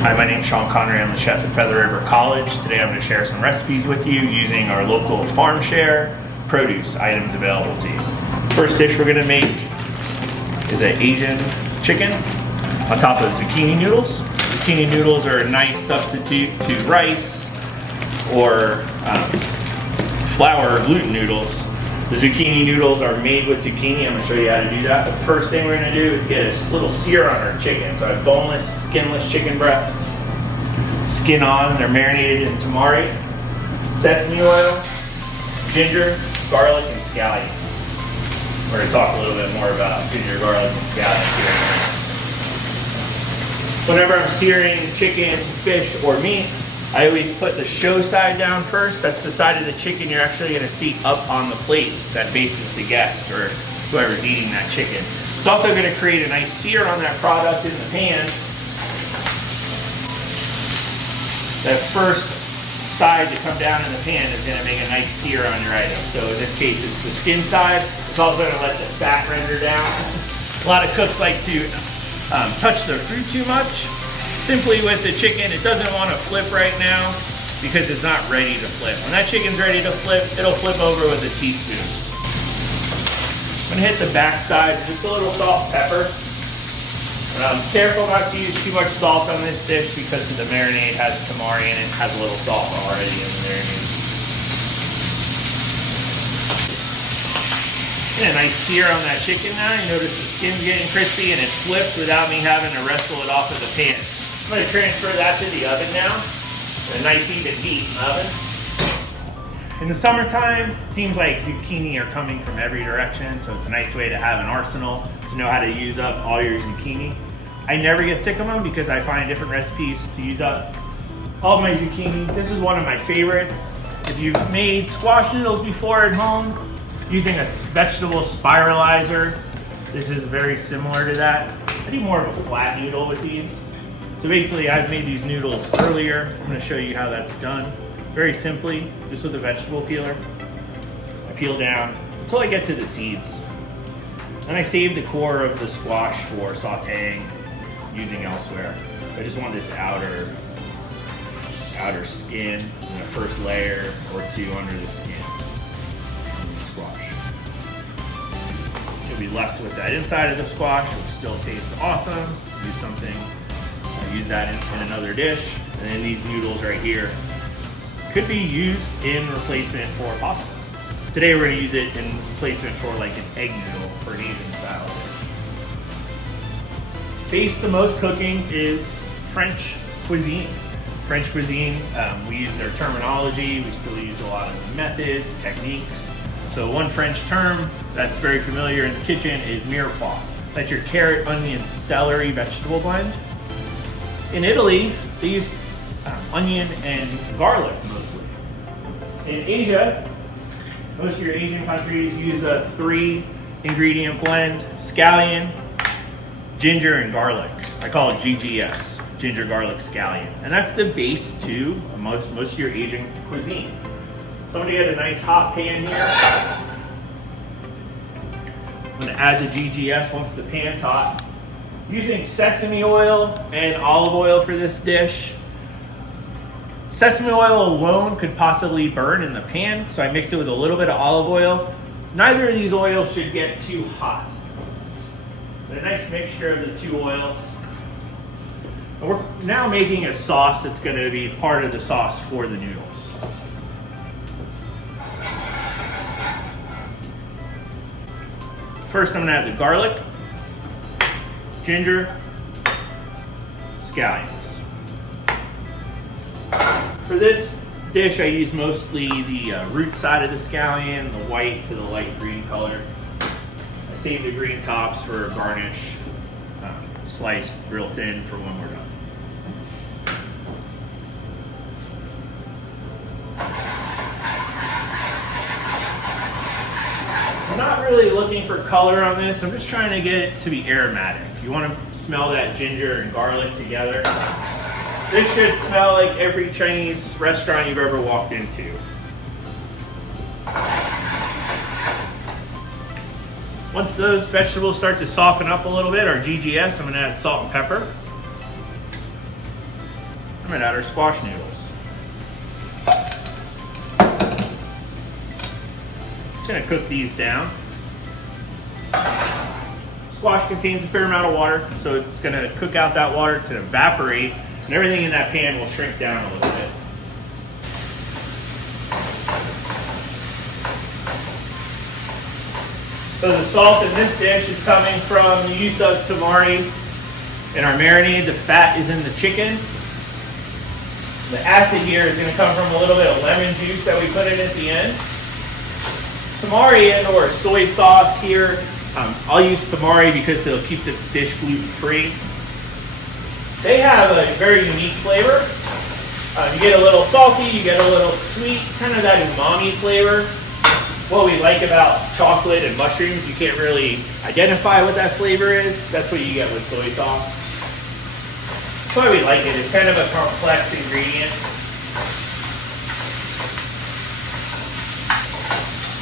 Hi, my name is Sean Connery. I'm the chef at Feather River College. Today I'm going to share some recipes with you using our local farm share produce items available to you. First dish we're going to make is an Asian chicken on top of zucchini noodles. Zucchini noodles are a nice substitute to rice or flour or gluten noodles. The zucchini noodles are made with zucchini. I'm going to show you how to do that. The first thing we're going to do is get a little sear on our chicken. So I have boneless, skinless chicken breasts. Skin on, they're marinated in tamari, sesame oil, ginger, garlic, and scallions. We're going to talk a little bit more about ginger, garlic, and scallions here in a minute. Whenever I'm searing chicken, fish, or meat, I always put the show side down first. That's the side of the chicken you're actually going to see up on the plate that faces the guest or whoever's eating that chicken. It's also going to create a nice sear on that product in the pan. That first side to come down in the pan is going to make a nice sear on your item. So in this case, it's the skin side. It's also going to let the fat render down. A lot of cooks like to touch their fruit too much. Simply with the chicken, it doesn't want to flip right now because it's not ready to flip. When that chicken's ready to flip, it'll flip over with a teaspoon. I'm gonna hit the back side, just a little salt and pepper. Careful not to use too much salt on this dish because the marinade has tamari in it, has a little salt already in the marinade. Get a nice sear on that chicken now. You notice the skin's getting crispy and it flipped without me having to wrestle it off of the pan. I'm going to transfer that to the oven now. A nice even heat in the oven. In the summertime, it seems like zucchini are coming from every direction, so it's a nice way to have an arsenal to know how to use up all your zucchini. I never get sick of them because I find different recipes to use up all of my zucchini. This is one of my favorites. If you've made squash noodles before at home using a vegetable spiralizer, this is very similar to that. I do more of a flat noodle with these. So basically, I've made these noodles earlier. I'm going to show you how that's done. Very simply, just with a vegetable peeler. I peel down until I get to the seeds. Then I save the core of the squash for sauteing using elsewhere. So I just want this outer skin and the first layer or two under the skin of the squash. You'll be left with that inside of the squash, which still tastes awesome. Do something. Use that in another dish, and then these noodles right here could be used in replacement for pasta. Today we're going to use it in replacement for like an egg noodle for an Asian style dish. Base to most cooking is French cuisine. French cuisine, we use their terminology. We still use a lot of methods, techniques. So one French term that's very familiar in the kitchen is mirepoix. That's your carrot, onion, celery vegetable blend. In Italy, they use onion and garlic mostly. In Asia, most of your Asian countries use a 3-ingredient blend: scallion, ginger, and garlic. I call it GGS, ginger, garlic, scallion. And that's the base to most of your Asian cuisine. So I'm gonna get a nice hot pan here. I'm gonna add the GGS once the pan's hot. Using sesame oil and olive oil for this dish. Sesame oil alone could possibly burn in the pan, so I mix it with a little bit of olive oil. Neither of these oils should get too hot. But a nice mixture of the two oils. And we're now making a sauce that's going to be part of the sauce for the noodles. First, I'm going to add the garlic, ginger, scallions. For this dish, I use mostly the root side of the scallion, the white to the light green color. I save the green tops for a garnish, sliced real thin for when we're done. I'm not really looking for color on this. I'm just trying to get it to be aromatic. You want to smell that ginger and garlic together. This should smell like every Chinese restaurant you've ever walked into. Once those vegetables start to soften up a little bit, our GGS, I'm gonna add salt and pepper. I'm gonna add our squash noodles. Just gonna cook these down. Squash contains a fair amount of water, so it's gonna cook out that water to evaporate, and everything in that pan will shrink down a little bit. So the salt in this dish is coming from the use of tamari in our marinade. The fat is in the chicken. The acid here is going to come from a little bit of lemon juice that we put in at the end. Tamari and or soy sauce here. I'll use tamari because it'll keep the dish gluten-free. They have a very unique flavor. You get a little salty, you get a little sweet, kind of that umami flavor. What we like about chocolate and mushrooms, you can't really identify what that flavor is. That's what you get with soy sauce. That's why we like it. It's kind of a complex ingredient.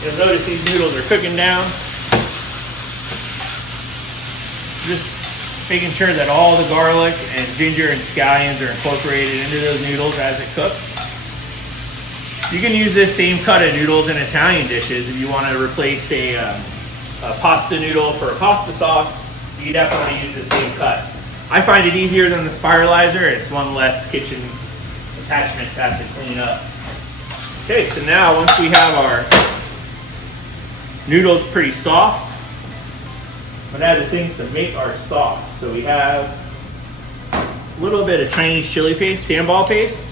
You'll notice these noodles are cooking down. Just making sure that all the garlic and ginger and scallions are incorporated into those noodles as it cooks. You can use this same cut of noodles in Italian dishes if you want to replace a pasta noodle for a pasta sauce. You definitely use the same cut. I find it easier than the spiralizer. It's one less kitchen attachment to have to clean up. Okay, so now once we have our noodles pretty soft, I'm going to add the things to make our sauce. So we have a little bit of Chinese chili paste, sambal paste.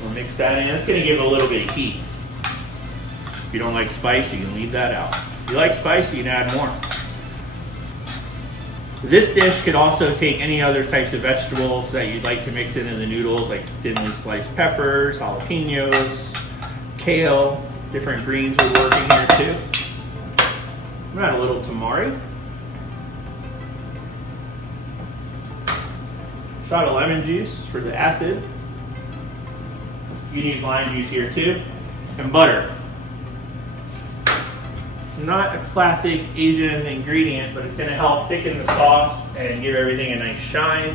We'll mix that in. It's going to give it a little bit of heat. If you don't like spice, you can leave that out. If you like spice, you can add more. This dish could also take any other types of vegetables that you'd like to mix into the noodles, like thinly sliced peppers, jalapenos, kale, different greens we're working here too. I'm going to add a little tamari. Shot of lemon juice for the acid. You can use lime juice here too. And butter. Not a classic Asian ingredient, but it's going to help thicken the sauce and give everything a nice shine.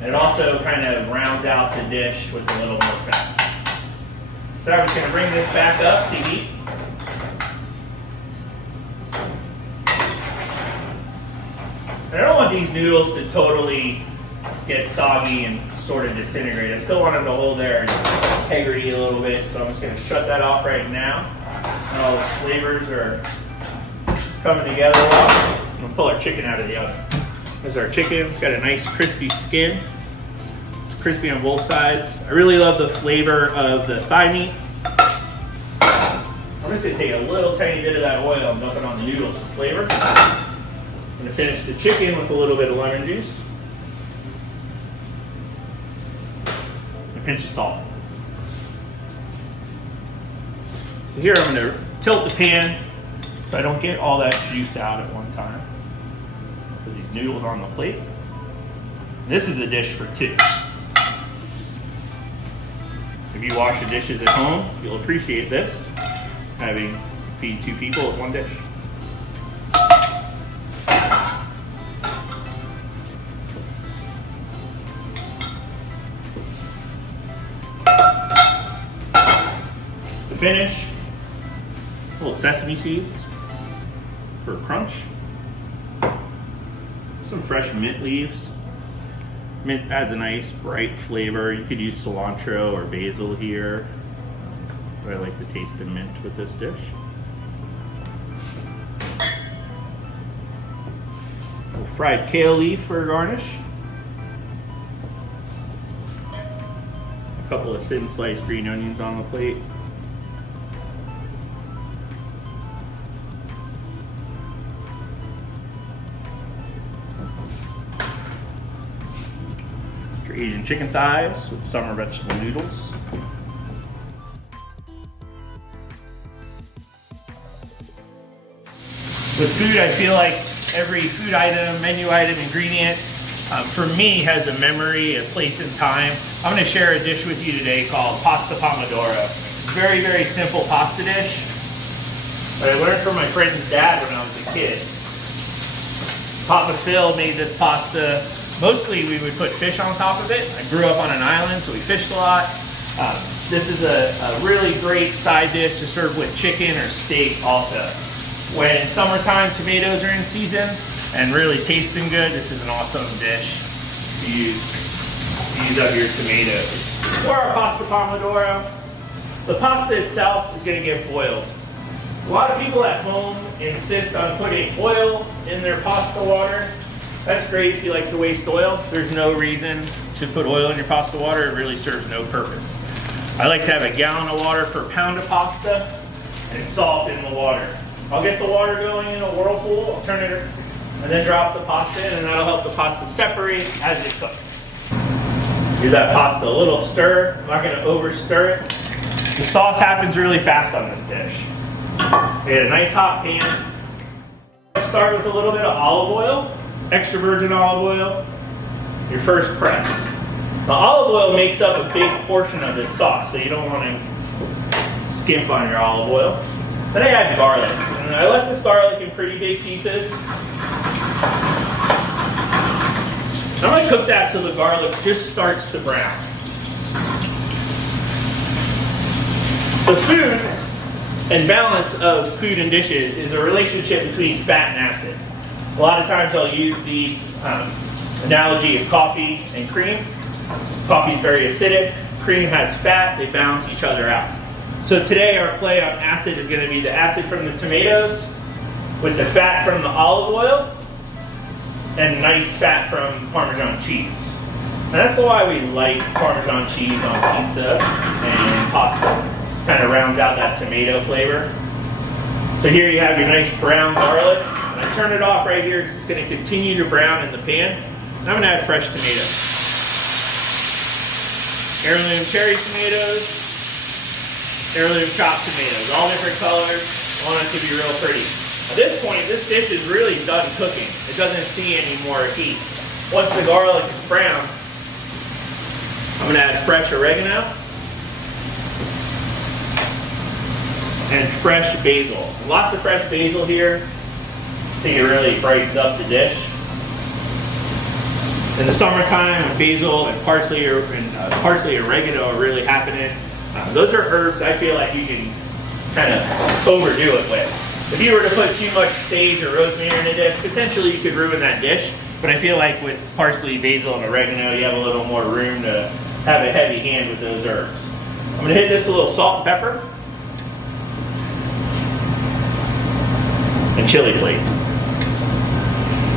And it also kind of rounds out the dish with a little more fat. So I'm just going to bring this back up to heat. And I don't want these noodles to totally get soggy and sort of disintegrate. I still want them to hold their integrity a little bit, so I'm just going to shut that off right now. And all the flavors are coming together well. I'm going to pull our chicken out of the oven. There's our chicken. It's got a nice crispy skin. It's crispy on both sides. I really love the flavor of the thigh meat. I'm just going to take a little tiny bit of that oil and dump it on the noodles for flavor. I'm going to finish the chicken with a little bit of lemon juice. A pinch of salt. So here I'm going to tilt the pan so I don't get all that juice out at one time. Put these noodles on the plate. This is a dish for two. If you wash the dishes at home, you'll appreciate this, having to feed two people with one dish. To finish, little sesame seeds for crunch. Some fresh mint leaves. Mint adds a nice bright flavor. You could use cilantro or basil here. But I like the taste of mint with this dish. A little fried kale leaf for a garnish. A couple of thin sliced green onions on the plate. Asian chicken thighs with summer vegetable noodles. With food, I feel like every food item, menu item, ingredient, for me has a memory, a place and time. I'm going to share a dish with you today called pasta pomodoro. Very, very simple pasta dish. I learned from my friend's dad when I was a kid. Papa Phil made this pasta. Mostly we would put fish on top of it. I grew up on an island, so we fished a lot. This is a really great side dish to serve with chicken or steak also. When summertime tomatoes are in season and really tasting good, this is an awesome dish to use up your tomatoes. For our pasta pomodoro, the pasta itself is going to get boiled. A lot of people at home insist on putting oil in their pasta water. That's great if you like to waste oil. There's no reason to put oil in your pasta water. It really serves no purpose. I like to have a gallon of water per pound of pasta and salt in the water. I'll get the water going in a whirlpool, I'll turn it, and then drop the pasta in, and that'll help the pasta separate as it cooks. Give that pasta a little stir. I'm not going to over stir it. The sauce happens really fast on this dish. Get a nice hot pan. Start with a little bit of olive oil, extra virgin olive oil, your first press. The olive oil makes up a big portion of this sauce, so you don't want to skimp on your olive oil. Then I add garlic, and I left this garlic in pretty big pieces. I'm going to cook that till the garlic just starts to brown. The food and balance of food and dishes is a relationship between fat and acid. A lot of times I'll use the analogy of coffee and cream. Coffee is very acidic, cream has fat, they balance each other out. So today our play on acid is going to be the acid from the tomatoes with the fat from the olive oil and nice fat from Parmesan cheese. And that's why we like Parmesan cheese on pizza and pasta. Kind of rounds out that tomato flavor. So here you have your nice brown garlic. And I turn it off right here because it's going to continue to brown in the pan. And I'm going to add fresh tomatoes. Heirloom cherry tomatoes, heirloom chopped tomatoes, all different colors. I want it to be real pretty. At this point, this dish is really done cooking. It doesn't see any more heat. Once the garlic is brown, I'm going to add fresh oregano and fresh basil. Lots of fresh basil here. I think it really brightens up the dish. In the summertime, when basil and parsley oregano are really happening, those are herbs I feel like you can kind of overdo it with. If you were to put too much sage or rosemary in a dish, potentially you could ruin that dish. But I feel like with parsley, basil, and oregano, you have a little more room to have a heavy hand with those herbs. I'm going to hit this with a little salt and pepper and chili flake.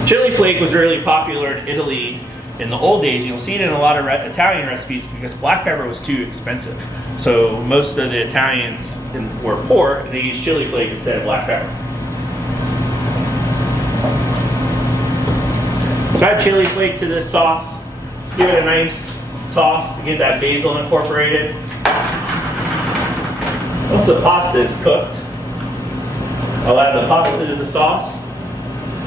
Chili flake was really popular in Italy in the old days. You'll see it in a lot of Italian recipes because black pepper was too expensive. So most of the Italians were poor and they used chili flake instead of black pepper. So add chili flake to this sauce. Give it a nice toss to get that basil incorporated. Once the pasta is cooked, I'll add the pasta to the sauce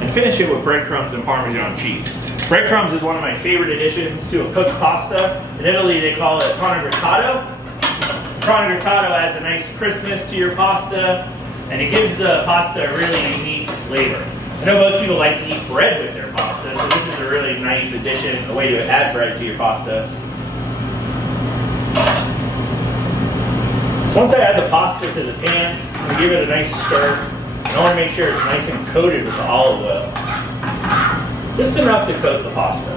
and finish it with breadcrumbs and Parmesan cheese. Breadcrumbs is one of my favorite additions to a cooked pasta. In Italy, they call it pane grattato. Pane grattato adds a nice crispness to your pasta, and it gives the pasta a really unique flavor. I know most people like to eat bread with their pasta, so this is a really nice addition, a way to add bread to your pasta. So once I add the pasta to the pan, I'm going to give it a nice stir. I want to make sure it's nice and coated with the olive oil. Just enough to coat the pasta.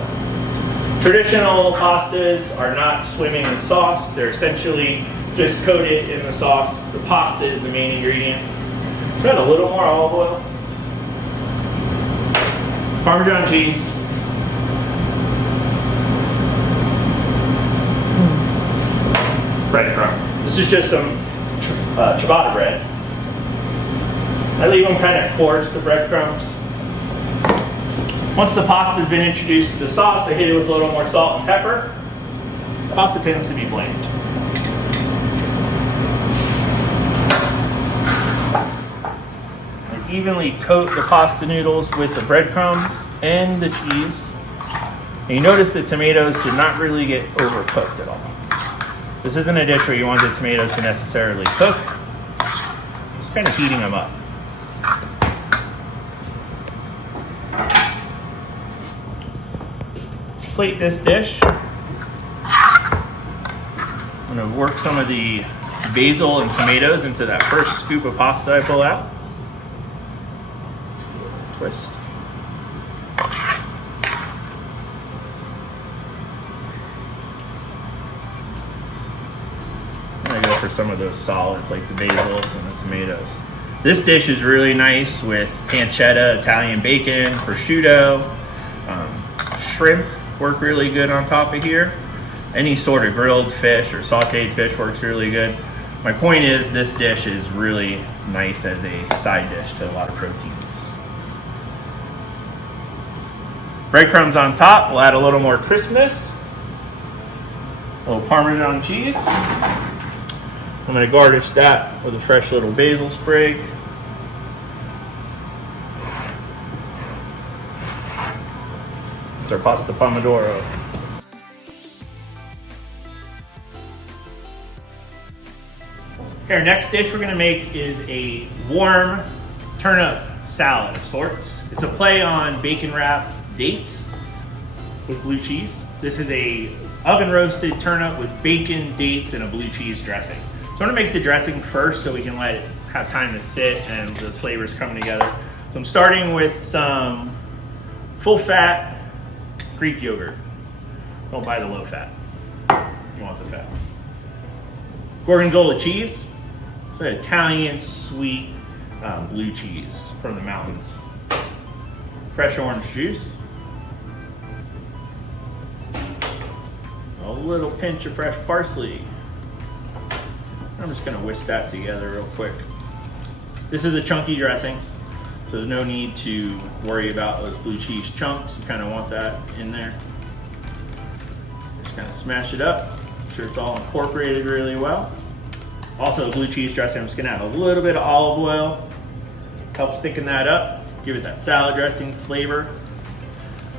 Traditional pastas are not swimming in sauce. They're essentially just coated in the sauce. The pasta is the main ingredient. So add a little more olive oil. Parmesan cheese. Breadcrumb. This is just some ciabatta bread. I leave them kind of coarse, the breadcrumbs. Once the pasta has been introduced to the sauce, I hit it with a little more salt and pepper. The pasta tends to be bland. I evenly coat the pasta noodles with the breadcrumbs and the cheese. And you notice the tomatoes did not really get overcooked at all. This isn't a dish where you want the tomatoes to necessarily cook. Just kind of heating them up. plate this dish. I'm gonna work some of the basil and tomatoes into that first scoop of pasta I pull out. Twist. I'm gonna go for some of those solids like the basil and the tomatoes. This dish is really nice with pancetta, Italian bacon, prosciutto, shrimp work really good on top of here. Any sort of grilled fish or sauteed fish works really good. My point is this dish is really nice as a side dish to a lot of proteins. Breadcrumbs on top will add a little more crispness. A little Parmesan cheese. I'm going to garnish that with a fresh little basil sprig. It's our pasta Pomodoro. Okay, our next dish we're going to make is a warm turnip salad of sorts. It's a play on bacon wrapped dates with blue cheese. This is a oven roasted turnip with bacon, dates, and a blue cheese dressing. So I'm gonna make the dressing first so we can let it have time to sit and those flavors come together. So I'm starting with some full fat Greek yogurt. Don't buy the low fat, you want the fat. Gorgonzola cheese, so Italian sweet blue cheese from the mountains. Fresh orange juice. A little pinch of fresh parsley. I'm just gonna whisk that together real quick. This is a chunky dressing, so there's no need to worry about those blue cheese chunks. You kind of want that in there. Just kind of smash it up. Make sure it's all incorporated really well. Also, blue cheese dressing, I'm just gonna add a little bit of olive oil. Help thicken that up. Give it that salad dressing flavor.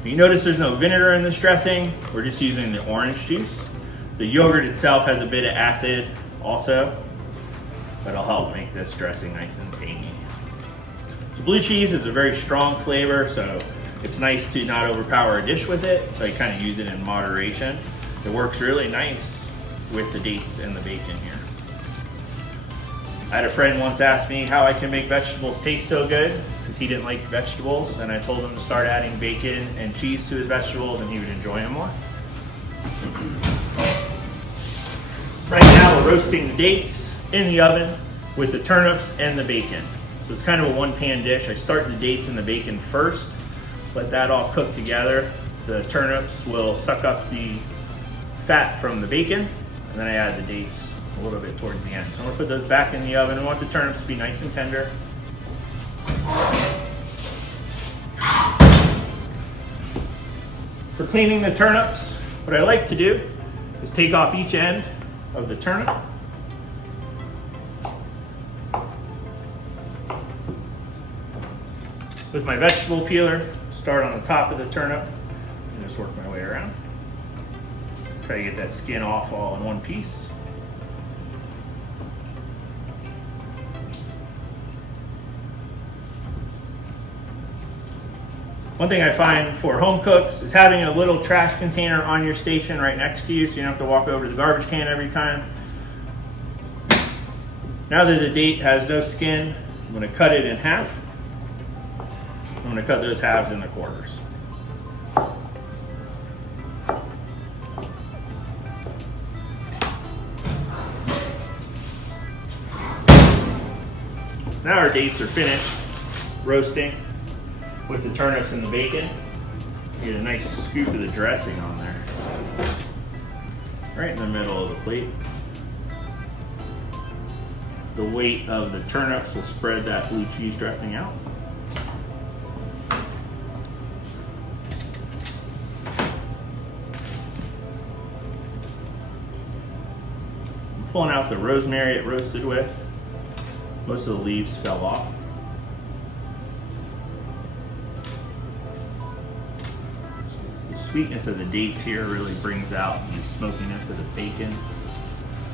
You notice there's no vinegar in this dressing. We're just using the orange juice. The yogurt itself has a bit of acid also, but it'll help make this dressing nice and tangy. So blue cheese is a very strong flavor, so it's nice to not overpower a dish with it, so you kind of use it in moderation. It works really nice with the dates and the bacon here. I had a friend once ask me how I can make vegetables taste so good, because he didn't like vegetables, and I told him to start adding bacon and cheese to his vegetables and he would enjoy them more. Right now we're roasting the dates in the oven with the turnips and the bacon. So it's kind of a one-pan dish. I start the dates and the bacon first, let that all cook together. The turnips will suck up the fat from the bacon, and then I add the dates a little bit towards the end. So I'm gonna put those back in the oven. I want the turnips to be nice and tender. For cleaning the turnips, what I like to do is take off each end of the turnip. With my vegetable peeler, start on the top of the turnip and just work my way around. Try to get that skin off all in one piece. One thing I find for home cooks is having a little trash container on your station right next to you so you don't have to walk over to the garbage can every time. Now that the date has no skin, I'm going to cut it in half. I'm going to cut those halves into quarters. Now our dates are finished roasting with the turnips and the bacon. Get a nice scoop of the dressing on there. Right in the middle of the plate. The weight of the turnips will spread that blue cheese dressing out. I'm pulling out the rosemary it roasted with. Most of the leaves fell off. Sweetness of the dates here really brings out the smokiness of the bacon.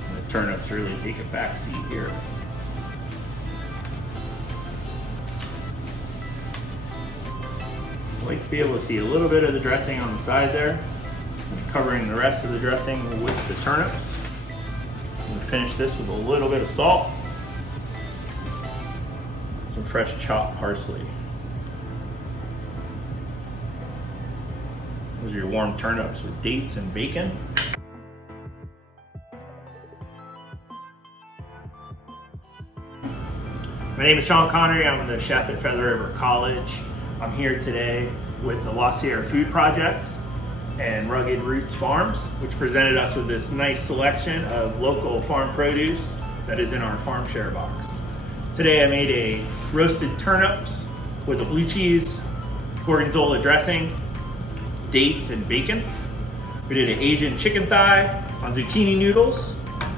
And the turnips really take a back seat here. I like to be able to see a little bit of the dressing on the side there. Covering the rest of the dressing with the turnips. I'm gonna finish this with a little bit of salt. Some fresh chopped parsley. Those are your warm turnips with dates and bacon. My name is Sean Connery. I'm the chef at Feather River College. I'm here today with the La Sierra Food Projects and Rugged Roots Farms, which presented us with this nice selection of local farm produce that is in our farm share box. Today I made a roasted turnips with a blue cheese, gorgonzola dressing, dates, and bacon. We did an Asian chicken thigh on zucchini noodles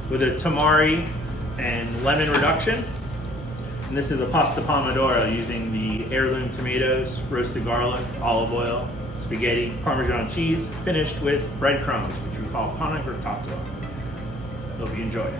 with a tamari and lemon reduction. And this is a pasta pomodoro using the heirloom tomatoes, roasted garlic, olive oil, spaghetti, Parmesan cheese, finished with breadcrumbs, which we call panna grattato. Hope you enjoy it.